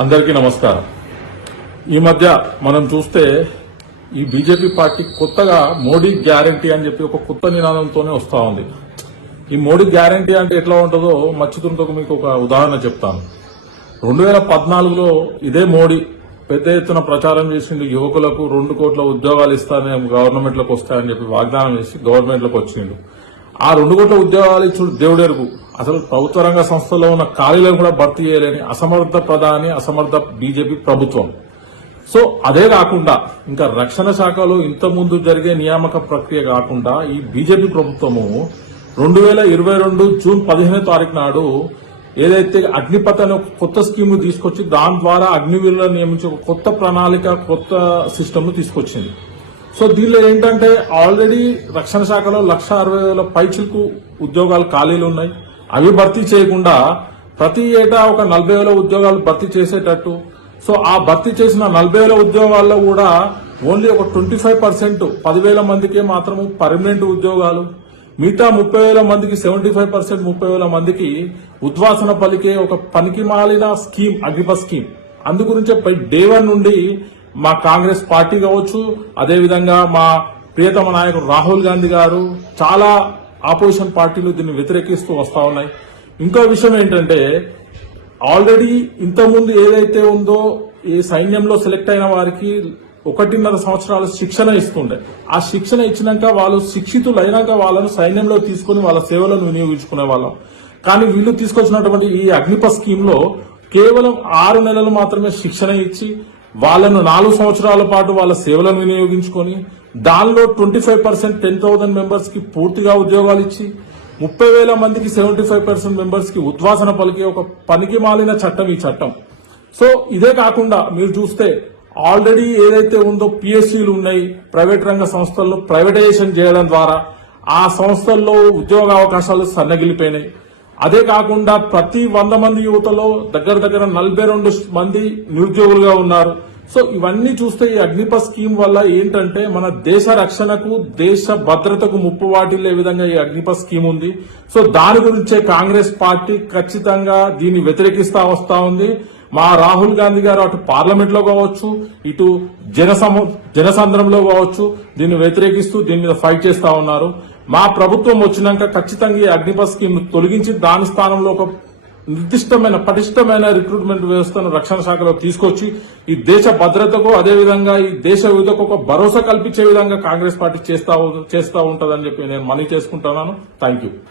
అందరికీ నమస్కారం. ఈ మధ్య మనం చూస్తే ఈ బీజేపీ పార్టీ కొత్తగా మోడీ గ్యారంటీ అని చెప్పి ఒక కొత్త నినాదంతోనే వస్తా ఉంది. ఈ మోడీ గ్యారంటీ అంటే ఎట్లా ఉంటుందో మచ్చితుంటకు మీకు ఒక ఉదాహరణ చెప్తాను. రెండు వేల పద్నాలుగులో ఇదే మోడీ పెద్ద ఎత్తున ప్రచారం చేసింది యువకులకు రెండు కోట్ల ఉద్యోగాలు ఇస్తానే గవర్నమెంట్లోకి వస్తాయని చెప్పి వాగ్దానం చేసి గవర్నమెంట్లోకి వచ్చిండు. ఆ రెండు కోట్ల ఉద్యోగాలు ఇచ్చిన దేవుడెరుగు. అసలు ప్రభుత్వ రంగ సంస్థలో ఉన్న ఖాళీలను కూడా భర్తీ చేయలేని అసమర్థ ప్రధాని అసమర్థ బీజేపీ ప్రభుత్వం. సో అదే కాకుండా ఇంకా రక్షణ శాఖలో ఇంతకుముందు జరిగే నియామక ప్రక్రియ కాకుండా ఈ బీజేపీ ప్రభుత్వము రెండు వేల ఇరవై రెండు జూన్ పదిహేనో తారీఖు నాడు ఏదైతే అగ్నిపథ్ అనే ఒక కొత్త స్కీమ్ తీసుకొచ్చి దాని ద్వారా అగ్నివీరులను నియమించి ఒక కొత్త ప్రణాళిక కొత్త సిస్టమ్ తీసుకొచ్చింది. సో దీనిలో ఏంటంటే ఆల్రెడీ రక్షణ శాఖలో లక్ష అరవై వేల పైచిలకు ఉద్యోగాలు ఖాళీలు ఉన్నాయి. అవి భర్తీ చేయకుండా ప్రతి ఏటా ఒక నలభై వేల ఉద్యోగాలు భర్తీ చేసేటట్టు. సో ఆ భర్తీ చేసిన నలభై వేల ఉద్యోగాల్లో కూడా ఓన్లీ ఒక ట్వంటీ ఫైవ్ పర్సెంట్ పదివేల మందికే మాత్రము పర్మనెంట్ ఉద్యోగాలు. మిగతా ముప్పై వేల మందికి సెవెంటీ ఫైవ్ పర్సెంట్ ముప్పై వేల మందికి ఉద్వాసన పలికే ఒక పనికి మాలిన స్కీమ్ అగ్రిప స్కీమ్. అందు గురించే పై డే వన్ నుండి మా కాంగ్రెస్ పార్టీ కావచ్చు అదేవిధంగా మా ప్రియతమ నాయకుడు రాహుల్ గాంధీ గారు చాలా ఆపోజిషన్ పార్టీలు దీన్ని వ్యతిరేకిస్తూ వస్తా ఉన్నాయి. ఇంకో విషయం ఏంటంటే ఆల్రెడీ ఇంతకుముందు ఏదైతే ఉందో ఈ సైన్యంలో సెలెక్ట్ అయిన వారికి ఒకటిన్నర సంవత్సరాల శిక్షణ ఇస్తుండే. ఆ శిక్షణ ఇచ్చినాక వాళ్ళు శిక్షితులు అయినాక వాళ్ళను సైన్యంలో తీసుకుని వాళ్ళ సేవలను వినియోగించుకునే వాళ్ళం. కానీ వీళ్ళు తీసుకొచ్చినటువంటి ఈ అగ్నిప స్కీమ్లో కేవలం ఆరు నెలలు మాత్రమే శిక్షణ ఇచ్చి వాళ్ళను నాలుగు సంవత్సరాల పాటు వాళ్ళ సేవలను వినియోగించుకొని దానిలో twenty five percent ten thousand మెంబర్స్కి పూర్తిగా ఉద్యోగాలు ఇచ్చి ముప్పై వేల మందికి సెవెంటీ ఫైవ్ పర్సెంట్ మెంబర్స్కి ఉద్వాసన పలికే ఒక పనికి మాలిన చట్టం ఈ చట్టం. సో ఇదే కాకుండా మీరు చూస్తే ఆల్రెడీ ఏదైతే ఉందో పిఎస్సీలు ఉన్నాయి ప్రైవేట్ రంగ సంస్థల్లో ప్రైవేటైజేషన్ చేయడం ద్వారా ఆ సంస్థల్లో ఉద్యోగ అవకాశాలు సన్నగిలిపోయినాయి. అదే కాకుండా ప్రతి వంద మంది యువతలో దగ్గర దగ్గర నలభై రెండు మంది నిరుద్యోగులుగా ఉన్నారు. సో ఇవన్నీ చూస్తే ఈ అగ్నిప స్కీమ్ వల్ల ఏంటంటే మన దేశ రక్షణకు దేశ భద్రతకు ముప్పు వాటిల్లే విధంగా ఈ అగ్నిప స్కీమ్ ఉంది. సో దాని గురించే కాంగ్రెస్ పార్టీ ఖచ్చితంగా దీన్ని వ్యతిరేకిస్తా వస్తా ఉంది. మా రాహుల్ గాంధీ గారు అటు పార్లమెంట్లో కావచ్చు ఇటు జనసమ జనసంద్రంలో కావచ్చు దీన్ని వ్యతిరేకిస్తూ దీని మీద ఫైట్ చేస్తా ఉన్నారు. మా ప్రభుత్వం వచ్చినాక ఖచ్చితంగా ఈ అగ్నిపథ్ స్కీమ్ తొలగించి దాని స్థానంలో ఒక నిర్దిష్టమైన పటిష్టమైన రిక్రూట్మెంట్ వ్యవస్థను రక్షణ శాఖలో తీసుకొచ్చి ఈ దేశ భద్రతకు అదేవిధంగా ఈ దేశ విధకు ఒక భరోసా కల్పించే విధంగా కాంగ్రెస్ పార్టీ చేస్తా చేస్తా ఉంటదని చెప్పి నేను మనవి చేసుకుంటున్నాను. Thank you